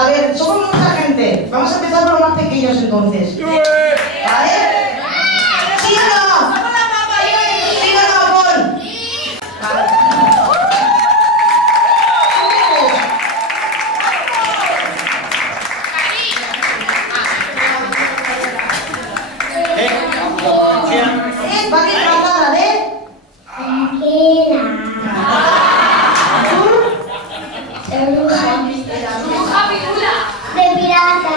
A ver, somos mucha gente. Vamos a empezar por los más pequeños entonces. ¿Vale? ¿Sí o no? ¿Sí o no, Paul? Va disfrazada de... De pirata.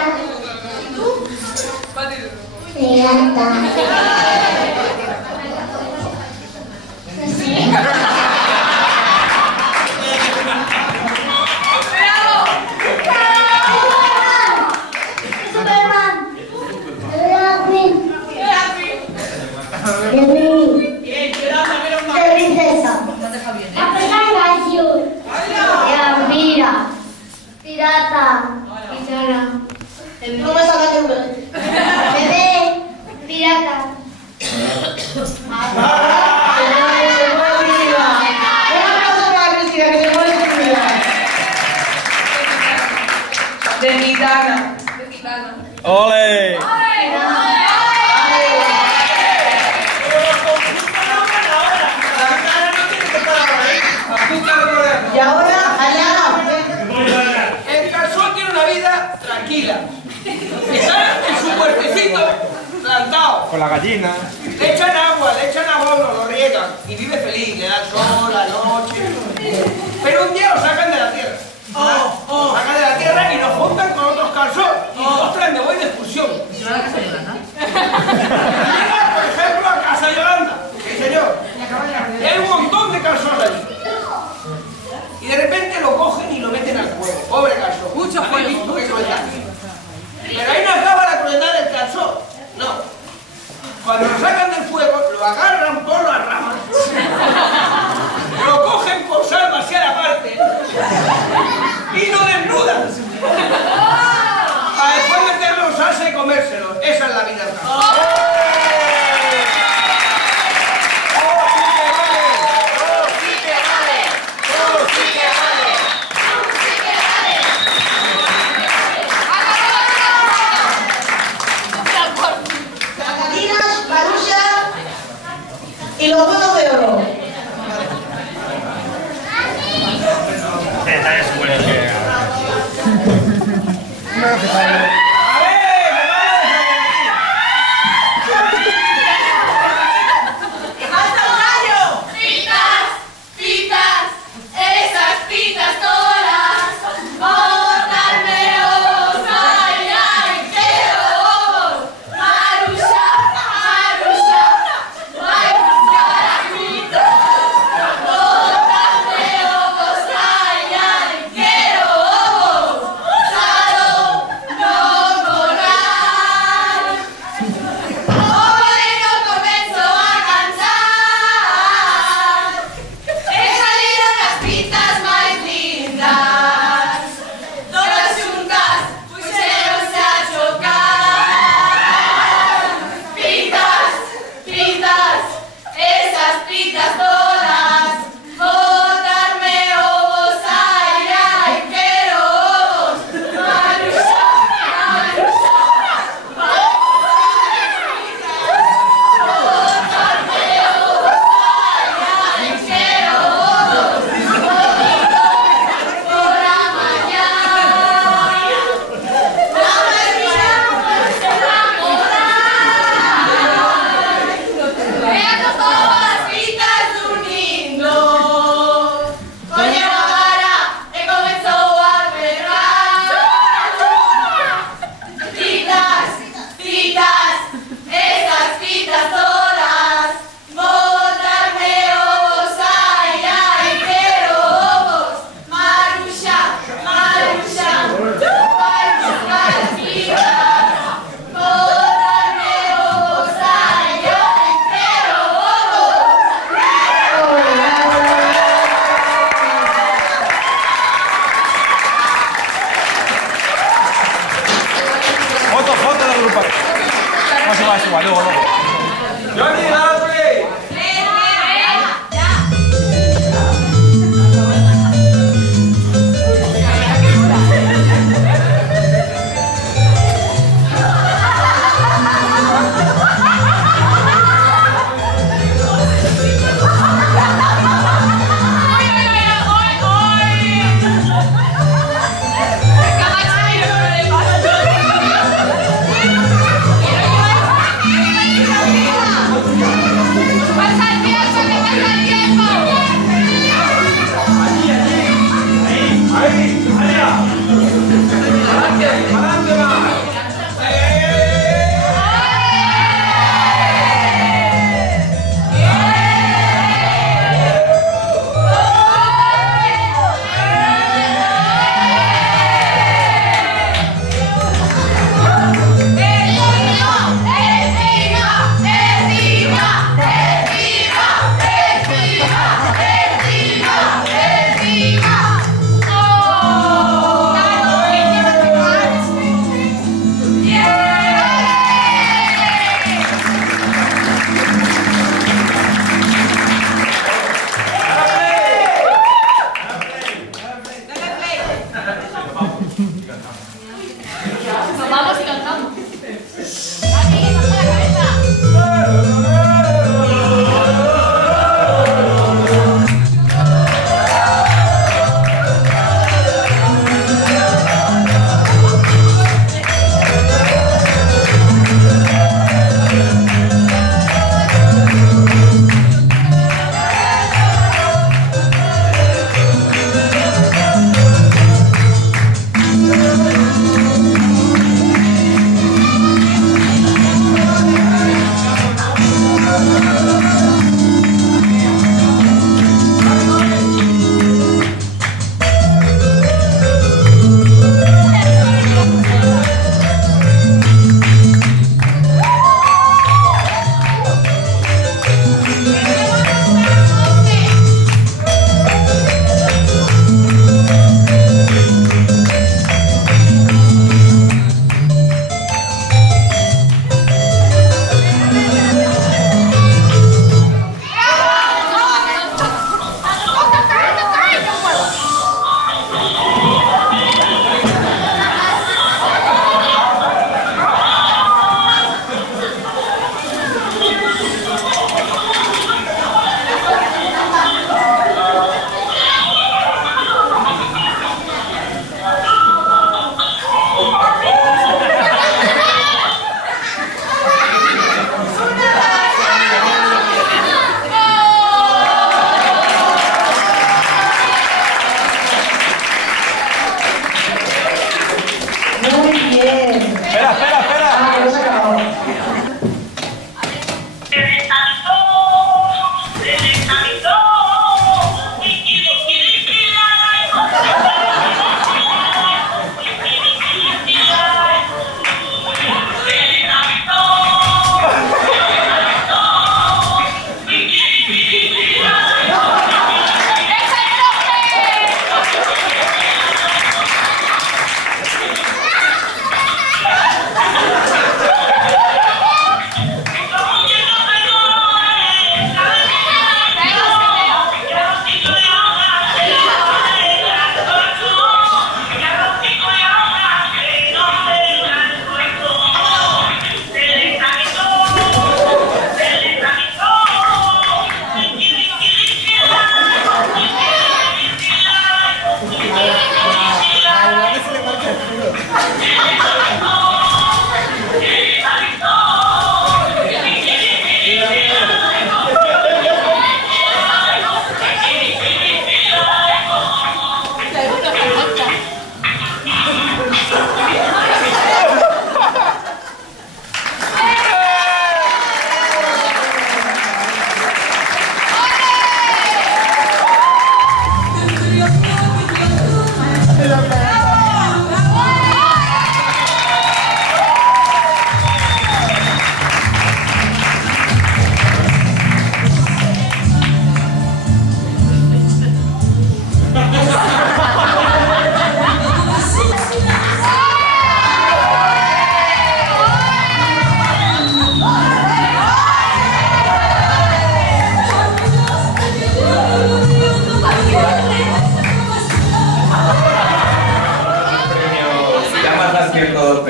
Superman. De princesa. Pirata. No me salga de una. Bebé. Pirata. De gitana. ¡Ole! Y ahora, Ayana. El calzón tiene una vida tranquila. Está en su puertecito plantado. Con la gallina. Le echan agua, le echan abono, lo riegan y vive feliz, le dan sol, la noche. Pero un día lo sacan de la tierra. Lo sacan de la tierra y lo juntan con otros calzones. Y ostras, me voy de excursión. Por ejemplo, a Casa Yolanda. Sí, señor. Y hay un montón de calzones allí. Y de repente lo cogen y lo meten al fuego. Pobre calzón. Mucho fuego. Visto qué crueldad. Pero ahí no acaba la crueldad del calzón. No. Cuando lo sacan del fuego, lo agarran por las ramas, lo cogen por salva hacia la parte y lo desnudan. Para después meterlo en salsa y comérselo. Esa es la vida del calzón. Y los huevos de oro.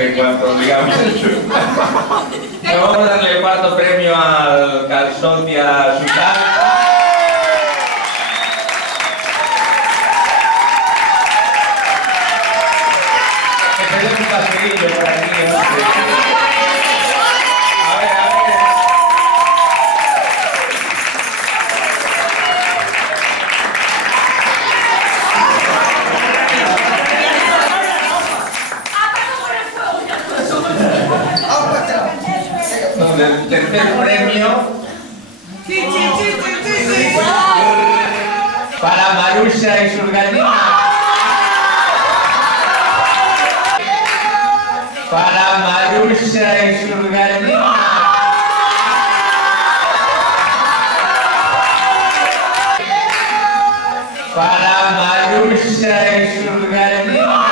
en cuanto digamos. Vamos a darle el cuarto premio al calzón y a Susana. Que tenemos un paseillo por aquí, ¿no? A ver. El tercer premio para Marusha y sus gallinas. Para Marusha y sus gallinas. Para Marusha y sus gallinas.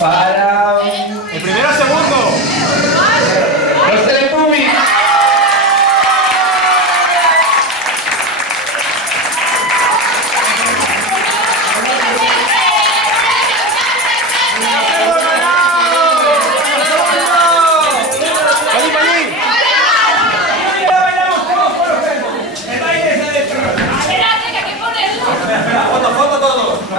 Para el primero o segundo. Los Teletubbies. Foto todos. Me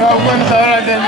da cuenta ahora del